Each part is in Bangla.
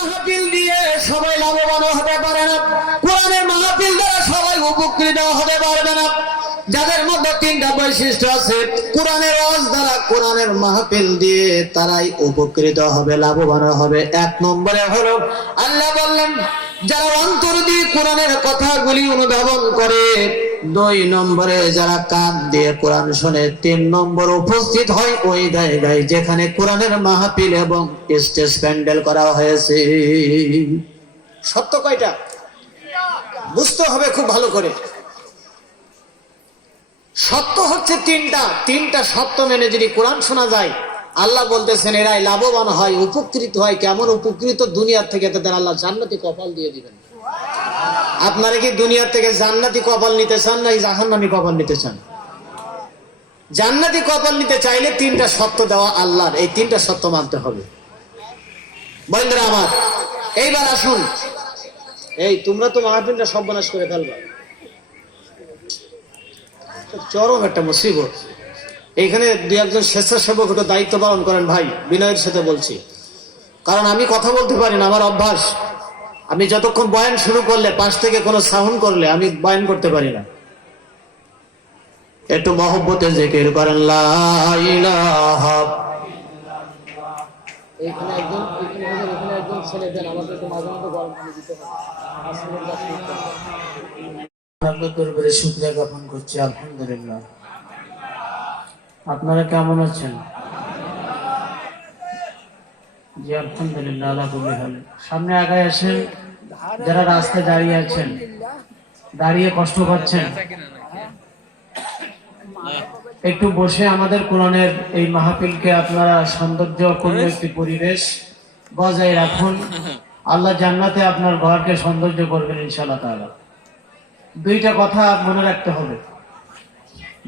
মাহফিল দিয়ে সবাই লাভবান হতে পারে না। কোরআনের মাহফিল দ্বারা সবাই উপকৃত হতে পারবে না। যাদের মধ্যে তিনটা বৈশিষ্ট্য আছে, কোরআনের রস দ্বারা কোরআনের মাহফিল দিয়ে তারাই উপকৃত হবে, লাভবান হবে। এক নম্বরে হলো, আল্লাহ বললেন, যারা অন্তর দিয়ে কোরআনের কথাগুলি অনুধাবন করে দুই নম্বরে যারা কান দিয়ে কোরআন শোনে, তিন নম্বর উপস্থিত হয় ওই জায়গায় যেখানে কোরআনের মাহফিল এবং স্টেজ প্যান্ডেল করা হয়েছে। সত্য কয়টা? বুঝতে হবে খুব ভালো করে। সত্য হচ্ছে তিনটা। তিনটা সত্য মেনে যদি কোরআন শোনা যায়, আল্লাহ বলতেছেন, এরাই লাভবান হয়, উপকৃত হয়। কেমন উপকৃত? দুনিয়ার থেকে তাদের আল্লাহ জান্নাতি কপাল দিয়ে দিবেন। আপনারা কি দুনিয়ার থেকে জান্নাতি কপাল নিতে চান না জাহান্নামি কপাল নিতে চান? জান্নাতি কপাল নিতে চাইলে তিনটা সত্য দেওয়া আল্লাহর, এই তিনটা সত্য মানতে হবে। বন্ধুরা আমার, এইবার আসুন। এই, তোমরা তো মাহফিলটা সর্বনাশ করে ফেলবা। চরম একটা মুসিবত। এইখানে দুই একজন স্বেচ্ছাসেবক দায়িত্ব পালন করেন ভাই, বিনয়ের সাথে বলছি। কারণ আমি কথা বলতে পারি না, আমার অভ্যাস। আমি যতক্ষণ বয়ান শুরু করলে পাশ থেকে কোনো সাউন্ড করলে আমি বয়ান করতে পারি না। একটু মহব্বতে জেকের করেন লা একজন এখানে এখানে একজন ছেলে দেন আমাকে একটু মাঝে মধ্যে গরম পানি দিতে হবে। আসলের কাজ করতে হবে আল্লাহ দরবারে শুক্রিয়া জ্ঞাপন করছি আলহামদুলিল্লাহ। আপনারা কেমন আছেন? আলহামদুলিল্লাহ, আল্লাহ সামনে আগায় আসেন, যারা রাস্তায় দাঁড়িয়ে আছেন, দাঁড়িয়ে কষ্ট পাচ্ছেন, একটু বসে আমাদের কোরআনের এই মাহফিলকে আপনারা সৌন্দর্যপূর্ণ একটি পরিবেশ বজায় রাখুন। আল্লাহ জান্নাতে আপনার ঘরকে সৌন্দর্য করবেন ইনশাআল্লাহ তাআলা। দুইটা কথা মনে রাখতে হবে।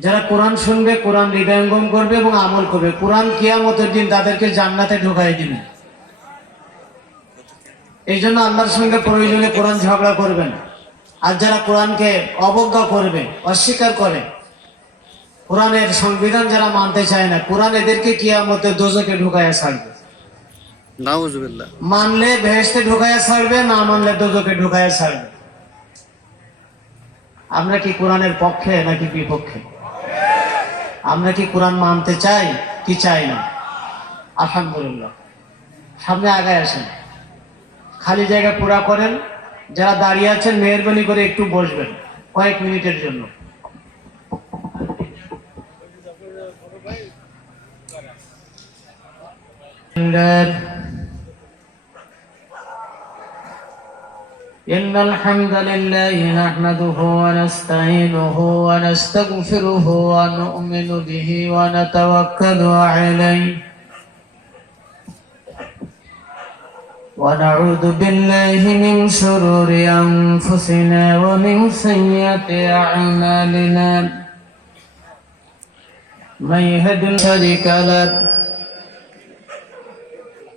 যারা কোরআন শুনবে, কোরআন হৃদয়ঙ্গম করবে এবং আমল করবে। কোরআন কিয়ামতের দিন তাদেরকে জান্নাতে ঢোকাই দিবে। এই জন্য আল্লাহর সঙ্গে প্রয়োজনে কোরআন ঝগড়া করবেন। আর যারা কোরআনকে অবজ্ঞা করবে অস্বীকার করে কোরআনের সংবিধান যারা মানতে চায় না কোরআন এদেরকে কিয়ামতে দোজকে ঢুকাইয়া ছাড়বে। মানলে ভেস্তে ঢুকাইয়া ছাড়বে না মানলে দোজকে ঢুকাইয়া ছাড়বে। আমরা কি কোরআনের পক্ষে নাকি বিপক্ষে? আমরা কি কোরআন মানতে চাই কি চাই না? আলহামদুলিল্লাহ। সামনে আগায় আসেন। খালি জায়গা পুরা করেন যারা দাঁড়িয়ে আছেন মেহরবানি করে একটু বসবেন কয়েক মিনিটের জন্য إن الحمد لله نحمده ونستعينه ونستغفره ونؤمن به ونتوكل عليه ونعوذ بالله من شرور أنفسنا ومن سيئات أعمالنا. من يهد شريك له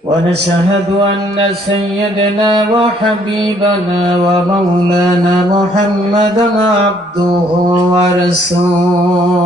ونشهد أن سيدنا وحبيبنا ومولانا محمدا عبده ورسوله.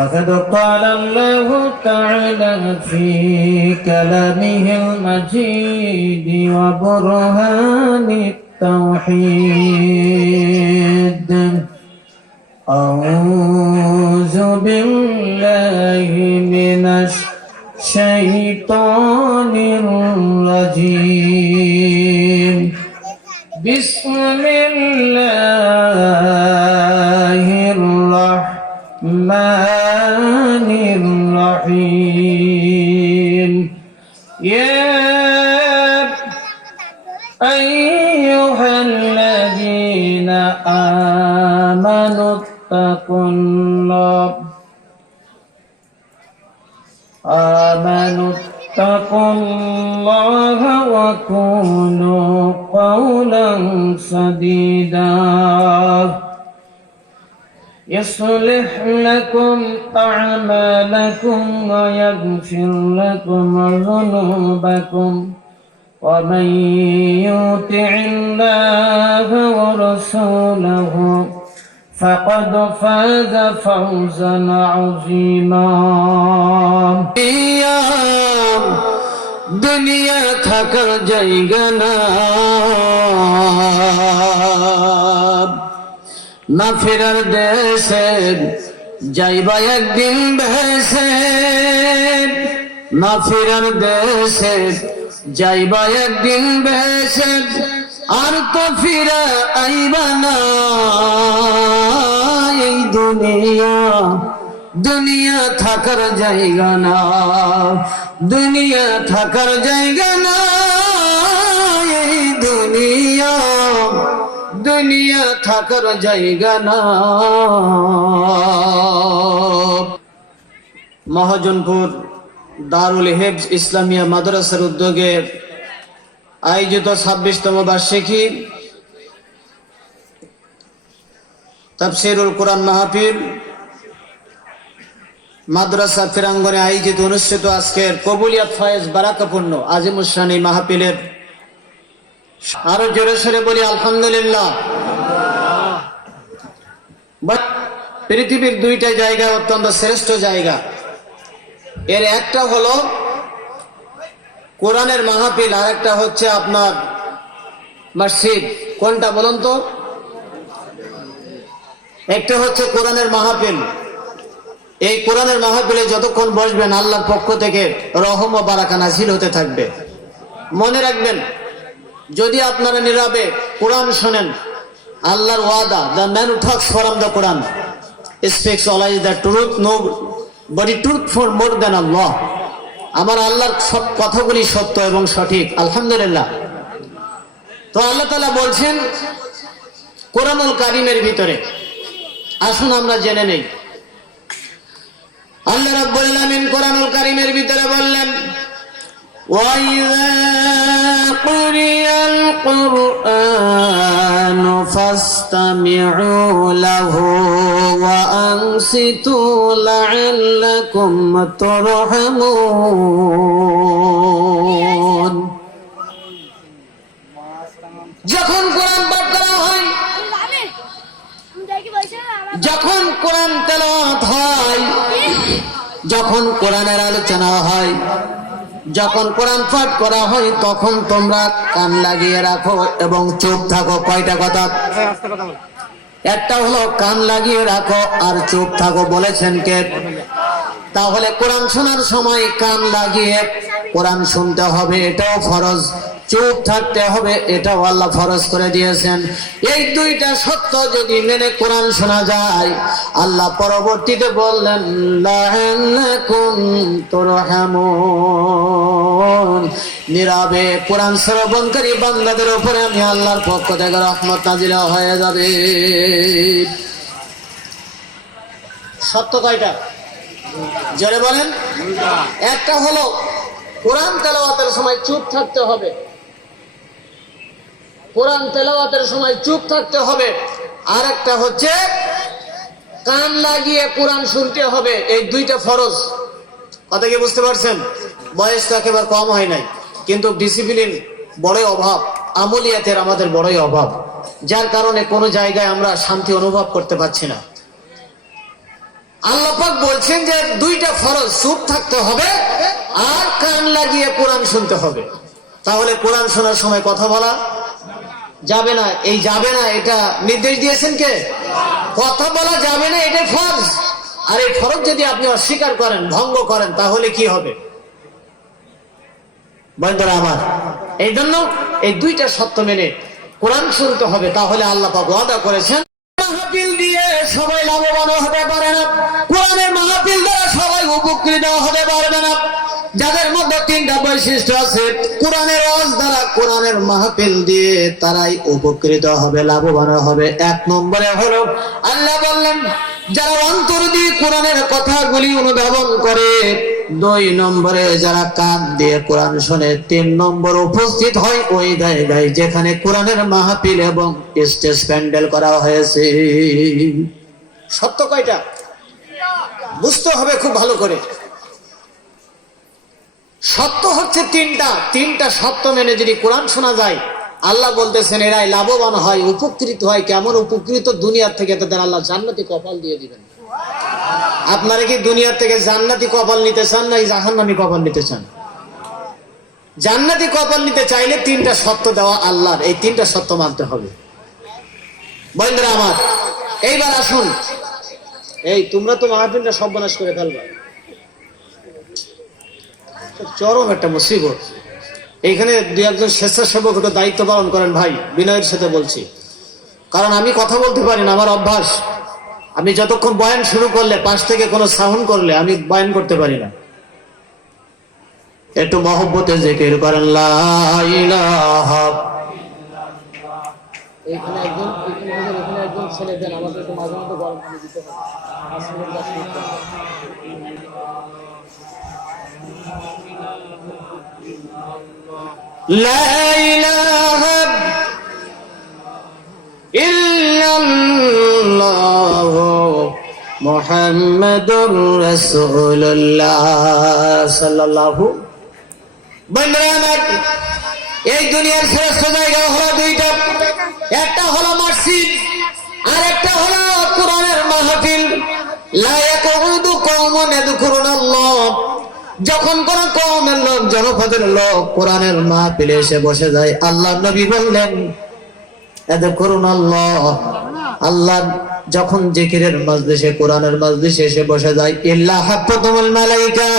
فقد قال الله تعالى في كلامه المجيد وبرهان التوحيد أعوذ بالله من الشيطان الرجيم بسم الله آمنوا اتقوا الله آمنوا واتقوا الله وقولوا قولا سديدا. يصلح لكم أعمالكم ويغفر لكم ذنوبكم. ومن يطع الله ورسوله فقد فاز فوزا عظيما ইয়াম দুনিয়া থাকার জায়গা না না ফেরার দেশে যাইবা একদিন ভেসে না ফেরার দেশে যাইবা একদিন ভেসে আর তো ফিরা আইবা না। এই দুনিয়া দুনিয়া থাকার জায়গা না। দুনিয়া থাকার জায়গা না। এই দুনিয়া দুনিয়া থাকার জায়গা না। মহাজনপুর দারুল হেফজ ইসলামিয়া মাদ্রাসার উদ্যোগে আয়োজিত ছাব্বিশতম বার্ষিকী তাফসিরুল কোরআন মাহফিল মাদ্রাসা ফিরাঙ্গনে আয়োজিত অনুষ্ঠিত আজকের কবুলিয়াত ফয়েজ বারাকাপূর্ণ আজিমুসান মাহফিলের আরও জোরে সরে বলি আলহামদুলিল্লাহ। পৃথিবীর দুইটা জায়গা অত্যন্ত শ্রেষ্ঠ জায়গা। এর একটা হলো কোরআনের মাহফিল, আর একটা হচ্ছে আপনার মসজিদ। কোনটা বলুন তো? একটা হচ্ছে কোরআনের মাহফিল। এই কোরআনের মাহফিলে যতক্ষণ বসবেন, আল্লাহর পক্ষ থেকে রহম ও বারাকা নাজিল হতে থাকবে। মনে রাখবেন, যদি আপনারা নীরবে কোরআন শোনেন, আল্লাহর ওয়াদা, the man talks from the Quran, speaks always the truth, no body truth for more than Allah আমার আল্লাহর সব কথাগুলি সত্য এবং সঠিক। আলহামদুলিল্লাহ। তো আল্লাহ তালা বলছেন, কোরআনুল কারিমের ভিতরে। আসুন আমরা জেনে নেই। আল্লাহ রাব্বুল কোরআনুল কারিমের ভিতরে বললেন وَإِذَا قُرِئَ الْقُرْآنُ فَاسْتَمِعُوا لَهُ وَأَنصِتُوا لَعَلَّكُمْ تُرْحَمُونَ যখন কোরআন পাঠ করা হয় আমি আমি যাই কি বলছি না আমার যখন কোরআন তেলাওয়াত হয় যখন কোরআনের আলোচনা হয় যখন কোরআন পাঠ করা হয়, তখন তোমরা কান লাগিয়ে রাখো এবং চুপ থাকো। কয়টা কথা? একটা হলো, কান লাগিয়ে রাখো আর চুপ থাকো বলেছেন কে? তাহলে কোরআন শোনার সময় কান লাগিয়ে কোরআন শুনতে হবে, এটাও ফরজ। চুপ থাকতে হবে এটাও আল্লাহ ফরজ করে দিয়েছেন। এই দুইটা সত্য যদি মেনে কোরআন শোনা যায় আল্লাহ পরবর্তীতে বললেন নীরবে কোরআন শ্রবণকারী বান্দাদের উপরে আমি আল্লাহর পক্ষ থেকে রহমত নাজিলা হয়ে যাবে। সত্য কয়টা? জোরে বলেন। একটা হলো কোরআন তেলাওয়াতের সময় চুপ থাকতে হবে। কোরআন তেলাওয়াতের সময় চুপ থাকতে হবে। আর একটা হচ্ছে, কান লাগিয়ে কোরআন শুনতে হবে। এই দুইটা ফরজ। কথা কি বুঝতে পারছেন? বয়স তো একেবারে কম হয় নাই। কিন্তু ডিসিপ্লিন বড়ই অভাব। আমলিয়াতের আমাদের বড়ই অভাব। যার কারণে কোনো জায়গায় আমরা শান্তি অনুভব করতে পারছি না। আল্লাপাক বলছেন যে দুইটা ফরজ, চুপ থাকতে হবে আর কান লাগিয়ে কোরআন শুনতে হবে। তাহলে কোরআন শোনার সময় কথা বলা যাবে না, এই যাবে না, এটা নির্দেশ দিয়েছেন কে? কথা বলা যাবে না এটা ফরজ। আর এই ফরজ যদি আপনি অস্বীকার করেন, ভঙ্গ করেন, তাহলে কি হবে? বন্ধুরা আমার। এই জন্য এই দুইটা সত্য মেনে কোরআন শুনতে হবে, তাহলে আল্লাহ পাক ওয়াদা করেছেন। দিয়ে সবাই লাভবান হতে বৈশিষ্ট্য আছে, কোরআনের রস দ্বারা কোরআনের মাহফিল দিয়ে তারাই উপকৃত হবে, লাভবান হবে। এক নম্বরে হলো, আল্লাহ বললেন, যারা অন্তর দিয়ে কোরআনের কথাগুলি অনুধাবন করে, দুই নম্বরে যারা কান দিয়ে কোরআন শোনে, তিন নম্বর উপস্থিত হয় ওই জায়গায় যেখানে কোরআনের মাহফিল এবং স্টেজ প্যান্ডেল করা হয়েছে। সত্য কয়টা? বুঝতে হবে খুব ভালো করে। সত্য হচ্ছে তিনটা তিনটা সত্য মেনে যদি কোরআন শোনা যায়, আল্লাহ বলতেছেন, এরাই লাভবান হয়, উপকৃত হয়, কেমন উপকৃত দুনিয়ার থেকে তাদের আল্লাহ জান্নাতি কপাল দিয়ে দিবেন। আপনারা কি দুনিয়ার থেকে জান্নাতি কপাল নিতে চান না জাহান্নামি কপাল নিতে চান? জান্নাতি কপাল নিতে চাইলে তিনটা সত্য দেওয়া আল্লাহর, এই তিনটা সত্য মানতে হবে। বন্ধুরা আমার, এইবার আসুন। এই, তোমরা তো মাহফিলটা সর্বনাশ করে ফেলবা। চরম একটা মুসিবত। এইখানে দুই একজন স্বেচ্ছাসেবক একটু দায়িত্ব পালন করেন ভাই, বিনয়ের সাথে বলছি। কারণ আমি কথা বলতে পারি না, আমার অভ্যাস। আমি যতক্ষণ বয়ান শুরু করলে, পাশ থেকে কোনো সাউন্ড করলে, আমি বয়ান করতে পারি না। একটু মহব্বতে জেকের করেন এখানে একজন ছেলে দেন মাঝে মধ্যে পানি দিতে হবে। لا إله إلا الله محمد رسول الله صلى الله বন্ধুরা আমার, এই দুনিয়ার শ্রেষ্ঠ জায়গা হলো দুইটা একটা হলো মসজিদ আর একটা হলো কোরআনের মাহফিল লা ইয়াকুদু কওমুন ইয়াযকুরুনাল্লাহ যখন কোন কমের লোক, জনপদের লোক কোরআনের মা পেলে এসে বসে যায়, আল্লাহ নবী বললেন এদের করুন আল্লাহ আল্লাহ যখন জিকিরের মজলিসে, কোরআনের মজলিসে এসে বসে যায়, ইল্লা হাফাতুল মালাইকা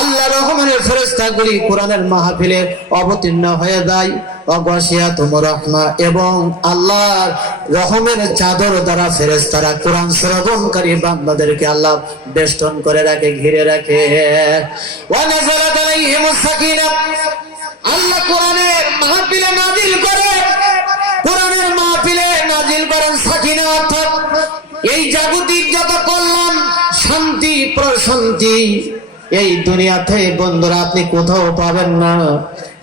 আল্লাহ রহমানের ফেরেশতাগুলি কোরআনের মাহফিলে অবতীর্ণ হয়ে যায়, অগসিয়াতুম রহমা এবং আল্লাহর রহমের চাদর দ্বারা ফেরেশতারা কোরআন শ্রবণকারী বান্দাদেরকে আল্লাহ বেষ্টন করে রাখে, ঘিরে রাখে। ওয়া নাযালাত আলাইহিমুস সাকিনা, আল্লাহ কোরআনের মাহফিলে নাজিল করে। কোরআনের মাহফিলে নাজিল করেন সাকিনা অর্থাৎ এই জাগতিক যত কল্যাণ শান্তি প্রশান্তি এই দুনিয়াতে বন্ধুরা আপনি কোথাও পাবেন না।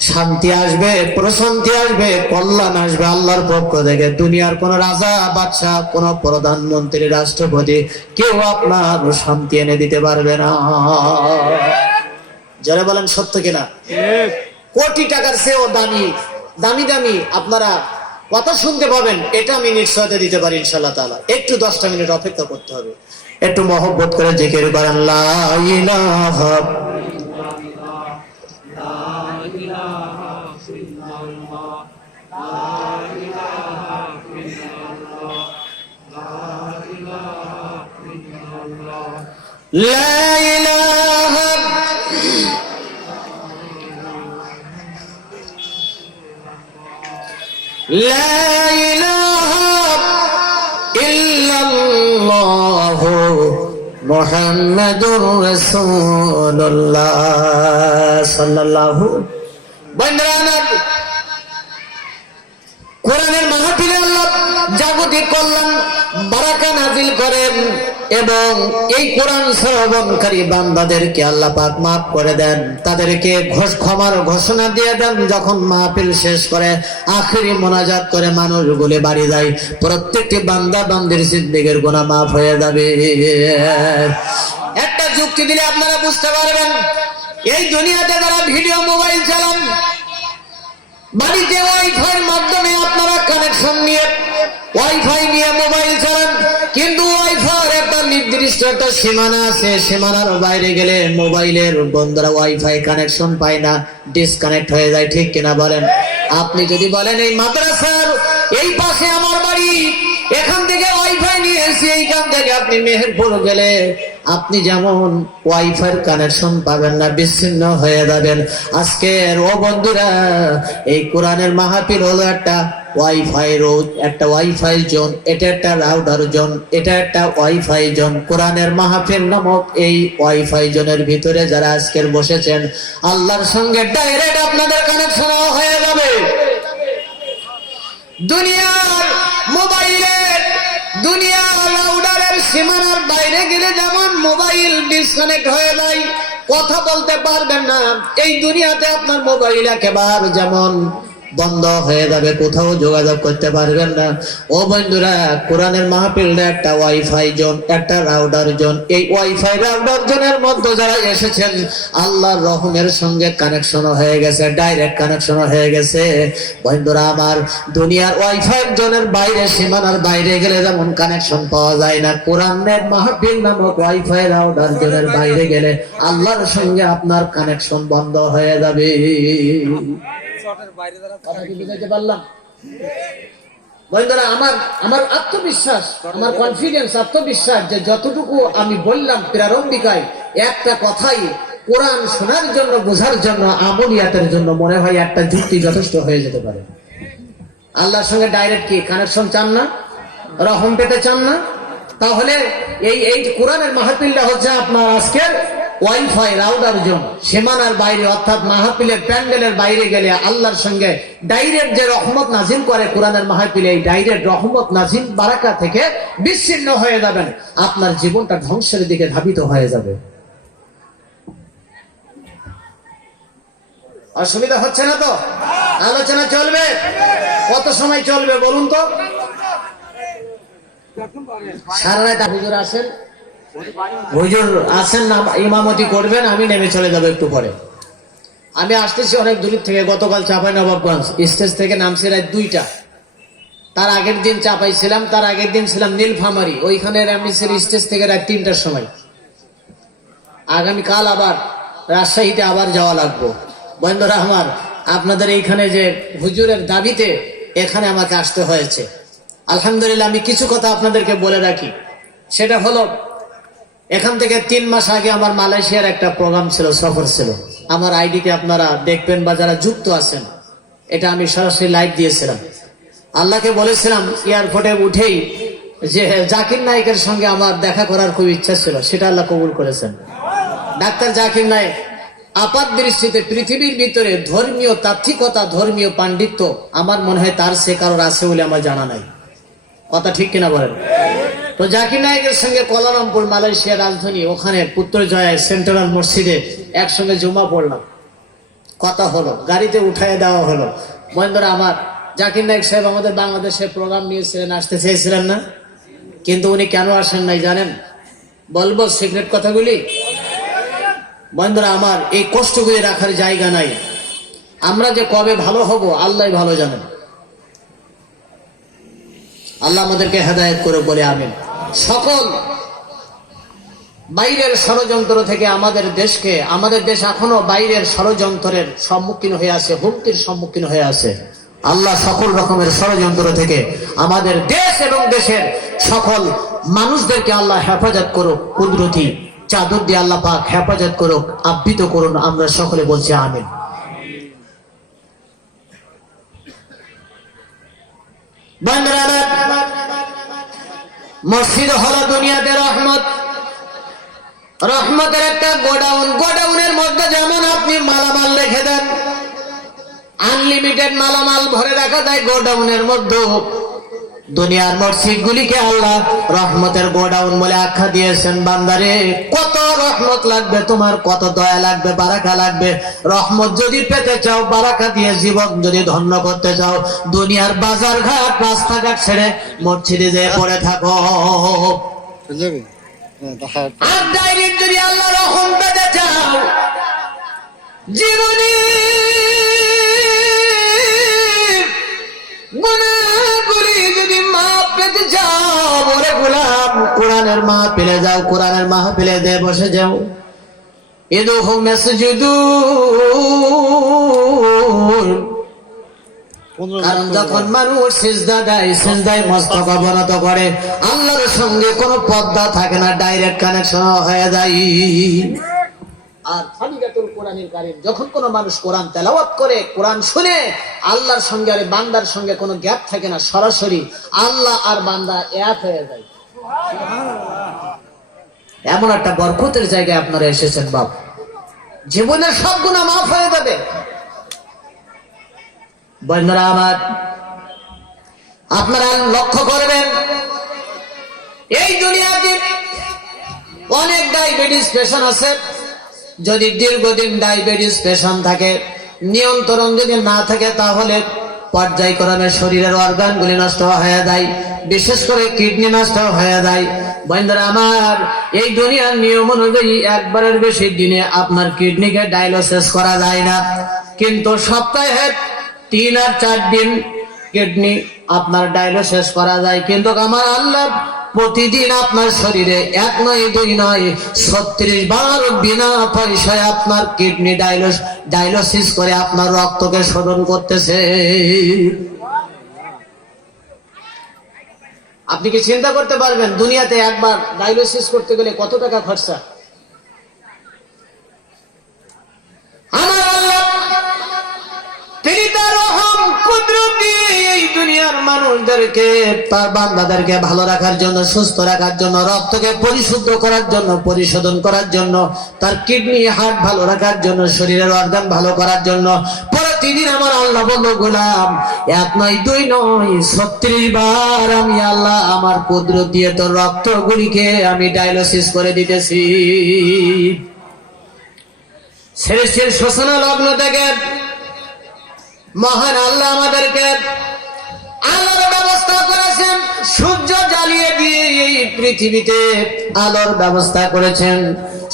শান্তি আসবে প্রশান্তি আসবে কল্যাণ আসবে আল্লাহর পক্ষ থেকে। দুনিয়ার কোন রাজা বাদশাহ কোন প্রধানমন্ত্রী রাষ্ট্রপতি কেউ আপনার শান্তি এনে দিতে পারবে না। যারা বলেন সত্য কিনা? কোটি টাকার চেয়েও দামি দামি দামি আপনারা কথা শুনতে পাবেন এটা আমি নিশ্চয়তা দিতে পারি ইনশাল্লাহ তাআলা একটু দশটা মিনিট অপেক্ষা করতে হবে একটু মহব্বত করে জিকির করেন লা ইলাহা لا إله لا إله إلا الله محمد رسول الله صلى الله বন্ধুরা কোরআনের মাহফিলে আল্লাহ জাগতিক কল্যাণ, বারাকা নাজিল করেন এবং এই কোরআন শ্রবণকারী বান্দাদেরকে আল্লাহ পাক মাফ করে দেন। তাদেরকে ঘোষ ক্ষমার ঘোষণা দিয়ে দেন, যখন মাহফিল শেষ করে আখেরি মোনাজাত করে মানুষগুলি বাড়ি যায়। প্রত্যেকটি বান্দা বান্দির সিদ্দিকের গোনা মাফ হয়ে যাবে। একটা যুক্তি দিলে আপনারা বুঝতে পারবেন, এই দুনিয়াতে যারা ভিডিও মোবাইল চালান বাড়িতে ওয়াইফাই মাধ্যমে আপনারা কানেকশন নিয়ে ওয়াইফাই নিয়ে মোবাইল চালান। কিন্তু ওয়াইফাই একটা নির্দিষ্ট একটা সীমানা আছে। সীমানার বাইরে গেলে মোবাইলের বন্ধুরা ওয়াইফাই কানেকশন পায় না ডিসকানেক্ট হয়ে যায়। ঠিক কিনা বলেন? আপনি যদি বলেন, এই মাদ্রাসার এই পাশে আমার বাড়ি, এখান নিয়ে এইখান থেকে আপনি মেহেরপুর গেলে। আপনি যেমন ওয়াইফাই কানেকশন পাবেন না, বিচ্ছিন্ন হয়ে যাবেন। আজকের ও বন্ধুরা, এই কোরআনের মাহফিল হলো একটা ওয়াইফাই রোড, একটা ওয়াইফাই জোন, এটা একটা রাউটার জোন, এটা একটা ওয়াইফাই জোন। কোরআনের নামক এই ওয়াইফাই জোনের ভিতরে যারা আজকের বসেছেন, আল্লাহর সঙ্গে ডাইরেক্ট আপনাদের কানেকশন হয়ে যাবে। দুনিয়ার মোবাইলের দুনিয়ার রাউডারের সীমানার বাইরে গেলে যেমন মোবাইল ডিসকানেক্ট হয়ে যায়, কথা বলতে পারবেন না। এই দুনিয়াতে আপনার মোবাইল একেবারে যেমন বন্ধ হয়ে যাবে, কোথাও যোগাযোগ করতে পারবেন না। ও বন্ধুরা, কোরআনের মাহফিলটা একটা ওয়াইফাই জোন, একটা রাউডার জোন। এই ওয়াইফাই রাউডার জোনের মধ্যে যারা এসেছেন, আল্লাহর রহমের সঙ্গে কানেকশন হয়ে গেছে ডাইরেক্ট কানেকশন হয়ে গেছে। বন্ধুরা, আমার দুনিয়ার ওয়াইফাই জোনের বাইরে, সীমানার বাইরে গেলে যেমন কানেকশন পাওয়া যায় না, কোরআনের মাহফিল নামক ওয়াইফাই রাউডার জোনের বাইরে গেলে আল্লাহর সঙ্গে আপনার কানেকশন বন্ধ হয়ে যাবে। কথা কি বুঝাইতে পারলাম? বন্ধুরা আমার আমার আত্মবিশ্বাস আমার কনফিডেন্স আত্মবিশ্বাস যে যতটুকু আমি বললাম প্রারম্ভিকায় একটা কথাই কোরআন শোনার জন্য বোঝার জন্য আমলিয়াতের জন্য মনে হয় একটা যুক্তি যথেষ্ট হয়ে যেতে পারে। আল্লাহর সঙ্গে ডাইরেক্ট কি? কানেকশন চান না? রহম পেতে চান না? তাহলে এই এই কোরআনের মাহফিলটা হচ্ছে আপনার আজকের ওয়াইফাই রাউডার জোন সীমানার বাইরে অর্থাৎ মাহফিলের প্যান্ডেলের বাইরে গেলে আল্লাহর সঙ্গে ডাইরেক্ট যে রহমত করে কোরআনের মাহফিলে, এই ডাইরেক্ট রহমত বারাকা থেকে বিচ্ছিন্ন হয়ে যাবেন। আপনার জীবনটা ধ্বংসের দিকে ধাবিত হয়ে যাবে। অসুবিধা হচ্ছে না তো? আলোচনা চলবে? কত সময় চলবে বলুন তো? সারা রাত হুজুর আসেন। হুজুর আসেন না, ইমামতি করবেন, আমি নেমে চলে যাব একটু পরে। আমি আসতেছি অনেক দূর থেকে, গতকাল চাপাই নবাবগঞ্জ। স্টেজ থেকে নামছি রাত দুইটা। তার আগের দিন চাপাই ছিলাম তার আগের দিন ছিলাম নীলফামারি। ওইখানে ছিলাম স্টেজ থেকে রাত তিনটার সময়। আগামীকাল আবার রাজশাহীতে আবার যাওয়া লাগবো। বন্ধুরা আমার, আপনাদের এইখানে যে হুজুরের দাবিতে এখানে আমাকে আসতে হয়েছে। আলহামদুলিল্লাহ, আমি কিছু কথা আপনাদেরকে বলে রাখি। সেটা হলো এখান থেকে তিন মাস আগে আমার মালয়েশিয়ার একটা প্রোগ্রাম ছিল, সফর ছিল। আমার আইডিতে আপনারা দেখবেন বা যারা যুক্ত আছেন, এটা আমি সরাসরি লাইভ দিয়েছিলাম। আল্লাহকে বলেছিলাম এয়ারপোর্টে উঠেই যে জাকির নায়কের সঙ্গে আমার দেখা করার খুব ইচ্ছা ছিল, সেটা আল্লাহ কবুল করেছেন। ডাক্তার জাকির নায়ক, আপাত দৃষ্টিতে পৃথিবীর ভিতরে ধর্মীয় তাত্ত্বিকতা, ধর্মীয় পাণ্ডিত্য আমার মনে হয় তার সে কারোর আছে বলে আমার জানা নাই। কথা ঠিক কিনা বলেন? তো জাকির নায়কের সঙ্গে কোলালামপুর মালয়েশিয়ার রাজধানী, ওখানে পুত্র জয়ায় সেন্ট্রাল মসজিদে একসঙ্গে জমা পড়লাম। কথা হলো, গাড়িতে উঠায় দেওয়া হলো। বন্ধুরা আমার জাকির নায়ক সাহেব আমাদের বাংলাদেশে প্রোগ্রাম নিয়েছিলেন, আসতে চেয়েছিলেন না? কিন্তু উনি কেন আসেন নাই জানেন? বলব সিক্রেট কথাগুলি। বন্ধুরা আমার এই কষ্টগুলি রাখার জায়গা নাই। আমরা যে কবে ভালো হব, আল্লাহ ভালো জানেন। আল্লাহ আমাদেরকে হেদায়ত করে বলে আমিন। সকল বাইরের ষড়যন্ত্র থেকে আমাদের দেশকে, আমাদের দেশ এখনও বাইরের ষড়যন্ত্রের সম্মুখীন হয়ে আছে, হুমকির সম্মুখীন হয়ে আছে। আল্লাহ সকল রকমের ষড়যন্ত্র থেকে আমাদের দেশ এবং দেশের সকল মানুষদেরকে আল্লাহ হেফাজত করুক, কুদরতি চাদর দিয়ে আল্লাহ পাক হেফাজত করুক, আবৃত করুন, আমরা সকলে বলছি আমিন। মসজিদ হলো দুনিয়াতে রহমত। রহমতের একটা গোডাউন। গোডাউনের মধ্যে যেমন আপনি মালামাল রেখে দেন, আনলিমিটেড মালামাল ভরে রাখা যায়, গোডাউনের মধ্যে দুনিয়ার মসজিদ গুলিকে আল্লাহ রহমতের গোডাউন বলে আখ্যা দিয়েছেন বান্দারে। কত রহমত লাগবে তোমার কত দয়া লাগবে বারাকা লাগবে। রহমত যদি পেতে চাও বারাকা দিয়ে জীবন যদি ধন্য করতে চাও দুনিয়ার বাজার ঘাট রাস্তাঘাট ছেড়ে মসজিদে যেয়ে পড়ে থাকো। হ্যাঁ, যদি আল্লাহ রহম পেতে চাও জীবনী চাও ওরে গোলাম কোরআনের মা পেলে যাও কোরআনের দে বসে যাও। কারণ যখন মানুষ সিজদা দেয় সিজদায় মস্তক অবনত করে আল্লাহর সঙ্গে কোনো পদ্মা থাকে না ডাইরেক্ট কানেকশন হয়ে যায়। আর কোরআনিল কারীম। যখন কোনো মানুষ কোরআন তেলাওয়াত করে, কোরআন শুনে, আল্লাহর সঙ্গে আর বান্দার সঙ্গে কোনো গ্যাপ থাকে না, সরাসরি আল্লাহ আর বান্দা এক হয়ে যায়। এমন একটা বরকতের জায়গায় আপনারা এসেছেন বাপ। জীবনের সব গুণা মাফ হয়ে যাবে। বন্ধুরা আমার, আপনারা লক্ষ্য করবেন, এই দুনিয়াতে অনেক ডায়াবেটিস পেশেন্ট আছে। যদি দীর্ঘদিন ডায়াবেটিস পেশেন্ট থাকে নিয়ন্ত্রণ যদি না থাকে, তাহলে পর্যায়ক্রমে শরীরের অর্গানগুলি নষ্ট হয়ে যায়, বিশেষ করে কিডনি নষ্ট হয়ে যায়। বন্ধুরা, আমার এই দুনিয়ার নিয়ম অনুযায়ী একবারের বেশি দিনে আপনার কিডনিকে ডায়ালিসিস করা যায় না। কিন্তু সপ্তাহে তিন আর চার দিন কিডনি আপনার ডায়ালিসিস করা যায়। কিন্তু আমার আল্লাহ প্রতিদিন আপনার শরীরে এক নয়, দুই নয়, ছত্রিশ বার বিনা পয়সায় আপনার কিডনি ডায়ালিস, ডায়ালিসিস করে আপনার রক্তকে শোধন করতেছে। আপনি কি চিন্তা করতে পারবেন, দুনিয়াতে একবার ডায়ালিসিস করতে গেলে কত টাকা খরচা? আমার তিনি তার রহম কুদরতি এই দুনিয়ার মানুষদেরকে, তার বান্দাদেরকে ভালো রাখার জন্য, সুস্থ রাখার জন্য, রক্তকে পরিশুদ্ধ করার জন্য, পরিশোধন করার জন্য, তার কিডনি, হার্ট ভালো রাখার জন্য, শরীরের অর্গান ভালো করার জন্য। প্রতিদিন আমার আল্লাহ বলল, গোলাম, এক নয়, দুই নয়, ছত্রিশ বার আমি আল্লাহ আমার কুদরত দিয়ে তোর রক্তগুলিকে আমি ডায়ালিসিস করে দিতেছি। সৃষ্টির শোষণা লগ্ন থেকে মহান আল্লাহ আমাদেরকে আলোর ব্যবস্থা করেছেন, সূর্য জ্বালিয়ে দিয়ে এই পৃথিবীতে আলোর ব্যবস্থা করেছেন।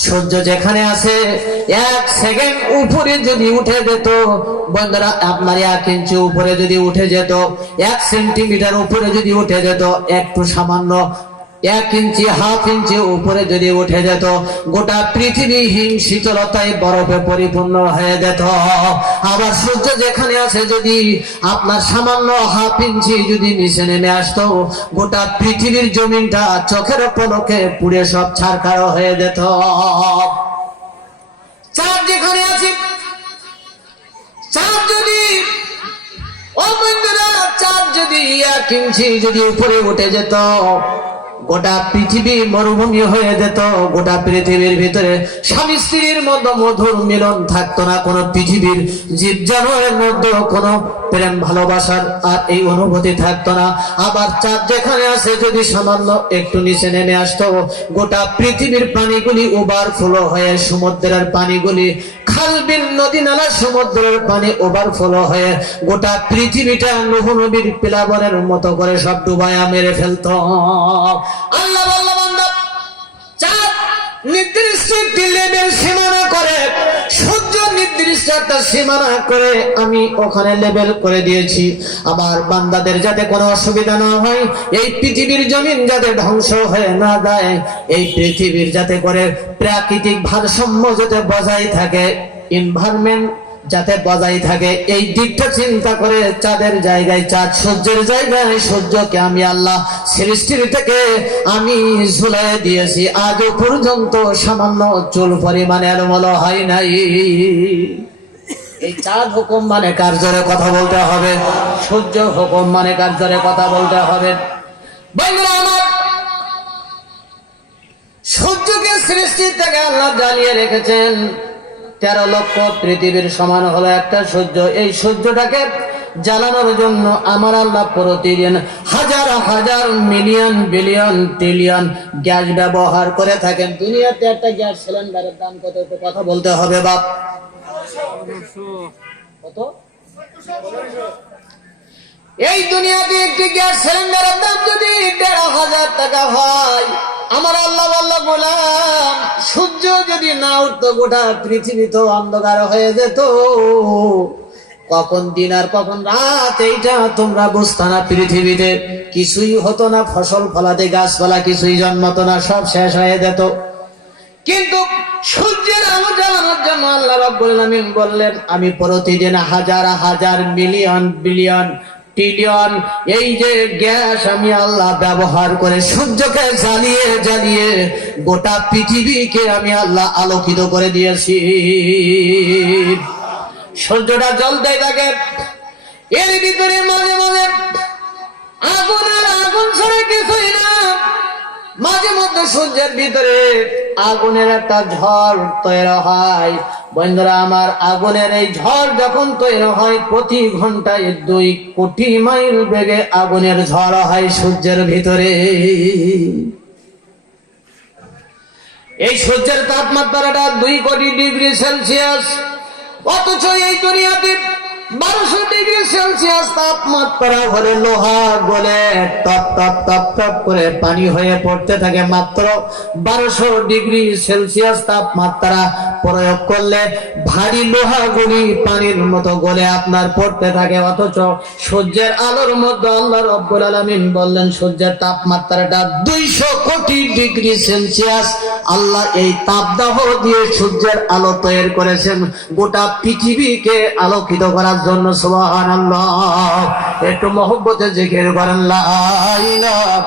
সূর্য যেখানে আছে, এক সেকেন্ড উপরে যদি উঠে যেত, বন্ধুরা, আপনার এক ইঞ্চি উপরে যদি উঠে যেত, এক সেন্টিমিটার উপরে যদি উঠে যেত, একটু সামান্য এক ইঞ্চি, হাফ ইঞ্চি উপরে যদি উঠে যেত, গোটা পৃথিবী হিম শীতলতায় বরফে পরিপূর্ণ হয়ে যেত। আবার সূর্য যেখানে আছে, যদি আপনার সামান্য হাফ ইঞ্চি যদি নিচে নেমে আসতো, গোটা পৃথিবীর জমিনটা চোখের পলকে পুড়ে সব ছাড়খাড় হয়ে যেত। চাঁদ যেখানে আছে, চাঁদ যদি চাঁদ যদি এক ইঞ্চি যদি উপরে উঠে যেত গোটা পৃথিবী মরুভূমি হয়ে যেত, গোটা পৃথিবীর ভিতরে স্বামী স্ত্রীর মধ্যে মধুর মিলন থাকতো না, কোনো পৃথিবীর জীব জানোয়ারের মধ্যে কোনো প্রেম ভালোবাসার আর এই অনুভূতি থাকতো না। আবার চাঁদ যেখানে আছে, যদি সামান্য একটু নিচে নেমে আসতো, গোটা পৃথিবীর পানিগুলি ওভার ফ্লো হয়ে সমুদ্রের পানিগুলি, খাল, বিল, নদী, নালা, সমুদ্রের পানি ওভারফ্লো হয়ে গোটা পৃথিবীটা নহু নবীর প্লাবনের মতো করে সব ডুবায়া মেরে ফেলতো। আল্লাহ চাঁদ নির্দিষ্ট সীমানা করে, সূর্য নির্দিষ্ট একটা সীমানা করে আমি ওখানে লেভেল করে দিয়েছি। আবার বান্দাদের যাতে কোনো অসুবিধা না হয়, এই পৃথিবীর জমিন যাতে ধ্বংস হয়ে না যায়, এই পৃথিবীর যাতে করে প্রাকৃতিক ভারসাম্য যাতে বজায় থাকে এনভায়রনমেন্ট যাতে বজায় থাকে। এই দিকটা চিন্তা করে চাঁদের জায়গায়, চাঁদ সূর্যের জায়গায়, সূর্যকে আমি আল্লাহ সৃষ্টির থেকে আমি ঝুলাই দিয়েছি। আজও পর্যন্ত সামান্য চুল পরিমাণের মলো হয় নাই। এই চাঁদ হুকুম মানে কার্যরে কথা বলতে হবে? সূর্য হুকুম মানে কার্যরে কথা বলতে হবে? সূর্যকে সৃষ্টি থেকে আল্লাহ জ্বালিয়ে রেখেছেন তেরো লক্ষ পৃথিবীর সমান হলো একটা সূর্য। এই সূর্যটাকে জ্বালানোর জন্য আমার আল্লাহ প্রতিদিন হাজার হাজার মিলিয়ন বিলিয়ন ট্রিলিয়ন গ্যাস ব্যবহার করে থাকেন। দুনিয়াতে একটা গ্যাস সিলিন্ডারের দাম কত? একটু কথা বলতে হবে বাপ। কত? এই দুনিয়াতে একটি গ্যাস সিলিন্ডারের দাম যদি দেড় হাজার টাকা হয়, আমার আল্লাহ আল্লাহ গোলাম, সূর্য যদি না উঠতো, গোটা পৃথিবী তো অন্ধকার হয়ে যেত। কখন দিন আর কখন রাত, এইটা তোমরা বুঝতো না পৃথিবীতে। কিছুই হতো না, ফসল ফলাতে, গাছপালা কিছুই জন্মাতো না, সব শেষ হয়ে যেত। কিন্তু সূর্যের আলো জ্বালানোর জন্য আল্লাহ রাব্বুল আলামিন বললেন, আমি প্রতিদিন হাজার হাজার, মিলিয়ন, বিলিয়ন ট্রিলিয়ন এই যে গ্যাস আমি আল্লাহ ব্যবহার করে সূর্যকে জ্বালিয়ে জ্বালিয়ে গোটা পৃথিবীকে আমি আল্লাহ আলোকিত করে দিয়েছি। সূর্যটা জল দেয় থাকে এর ভিতরে মাঝে মাঝে আগুন আর আগুন ছড়ে কিছুই না। মাঝে মধ্যে সূর্যের ভিতরে আগুনের একটা ঝড় তৈরি হয়। বন্ধুরা, আমার আগুনের এই ঝড় যখন তৈরি হয়, প্রতি ঘন্টায় দুই কোটি মাইল বেগে আগুনের ঝড় হয় সূর্যের ভিতরে। এই সূর্যের তাপমাত্রাটা দুই কোটি ডিগ্রি সেলসিয়াস। অথচ এই দুনিয়াতে বারোশো ডিগ্রি সেলসিয়াস তাপমাত্রা হলে লোহা গলে টপ টপ টপ টপ করে পানি হয়ে পড়তে থাকে। মাত্র বারোশো ডিগ্রি সেলসিয়াস তাপমাত্রা প্রয়োগ করলে ভারী লোহাগুলি পানির মতো গলে আপনার পড়তে থাকে। অথচ সূর্যের আলোর মধ্যে আল্লাহ রব্বুল আলামিন বললেন, সূর্যের তাপমাত্রাটা দুইশো কোটি ডিগ্রি সেলসিয়াস। আল্লাহ এই তাপদাহ দিয়ে সূর্যের আলো তৈরি করেছেন। গোটা পৃথিবীকে আলোকিত করার জন্য সুবহানাল্লাহ একটু মহব্বতে জিকির করেন লা ইলাহা